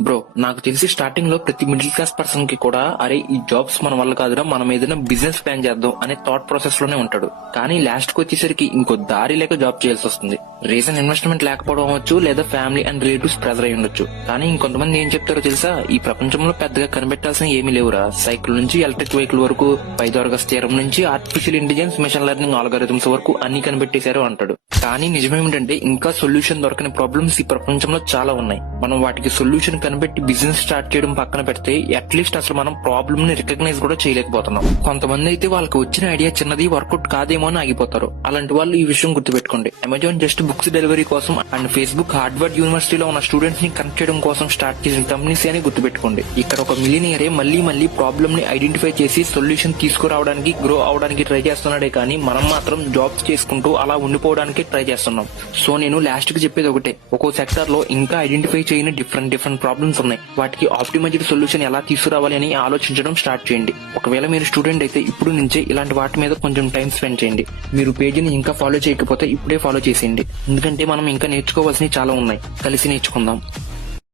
Bro, నాకు తెలిసి starting లో ప్రతి మిడిల్ క్లాస్ పర్సన్ కి కూడా అరే ఈ జాబ్స్ మన వల్ల కాదురా, మనం ఏదైనా బిజినెస్ ప్లాన్ చేద్దాం అనే థాట్ ప్రాసెస్ లోనే ఉంటాడు. కానీ లాస్ట్ కి వచ్చేసరికి ఇంకో దారి లేక జాబ్ చేయాల్సి వస్తుంది. రీజన్ ఇన్వెస్ట్మెంట్ లేకపోవడం అవ్వచ్చు, లేదా ఫ్యామిలీ అండ్ రిలేటివ్స్ ప్రెజర్ అయి ఉండొచ్చు. కానీ ఇంకొంతమంది ఏం చెప్తారో తెలుసా, ఈ ప్రపంచంలో పెద్దగా కనిపెట్టాల్సిన ఏమీ లేవురా. సైకిల్ నుంచి ఎలక్ట్రిక్ వెహికల్ వరకు, పైదోరగ స్థిరం నుంచి artificial intelligence, machine learning algorithms వరకు అన్ని కనిపెట్టేశారు అంటాడు. కానీ నిజమేమిటంటే ఇంకా సొల్యూషన్ దొరకని ప్రాబ్లమ్స్ ఈ ప్రపంచంలో చాలా ఉన్నాయి. మనం వాటికి సొల్యూషన్ కనిపెట్టి బిజినెస్ స్టార్ట్ చేయడం పక్కన పెడితే అట్లీస్ట్ అసలు మనం ప్రాబ్లమ్ ని రికగ్నైజ్ కూడా చేయలేకపోతున్నాం. కొంతమంది అయితే వాళ్ళకి వచ్చిన ఐడియా చిన్నది, వర్కౌట్ కాదేమో అని ఆగిపోతారు. అలాంటి వాళ్ళు ఈ విషయం గుర్తుపెట్టుకోండి. అమెజాన్ జస్ట్ బుక్స్ డెలివరీ కోసం అండ్ ఫేస్బుక్ హార్వర్డ్ యూనివర్సిటీలో ఉన్న స్టూడెంట్స్ ని కనెక్ట్ చేయడం కోసం స్టార్ట్ చేసిన కంపెనీస్ అని గుర్తుపెట్టుకోండి. ఇక్కడ ఒక మిలియనియరే మళ్ళీ ప్రాబ్లమ్ ని ఐడెంటిఫై చేసి సొల్యూషన్ తీసుకురావడానికి, గ్రో అవడానికి ట్రై చేస్తున్నాడే కానీ మనం మాత్రం జాబ్స్ చేసుకుంటూ అలా ఉండిపోవడానికి ట్రై చేస్తున్నాం. సో నేను లాస్ట్ కి చెప్పేది ఒకటే, ఒక్కో సెక్టర్ లో ఇంకా ఐడెంటిఫై చేయని డిఫరెంట్ ప్రాబ్లమ్స్ ఉన్నాయి. వాటికి ఆప్టిమైజ్డ్ సొల్యూషన్ ఎలా తీసుకురావాలి అని ఆలోచించడం స్టార్ట్ చేయండి. ఒకవేళ మీరు స్టూడెంట్ అయితే ఇప్పుడు నుంచే ఇలాంటి వాటి మీద కొంచెం టైం స్పెండ్ చేయండి. మీరు పేజీని ఇంకా ఫాలో చేయకపోతే ఇప్పుడే ఫాలో చేసేయండి. ఎందుకంటే మనం ఇంకా నేర్చుకోవాల్సినవి చాలా ఉన్నాయి. కలిసి నేర్చుకుందాం.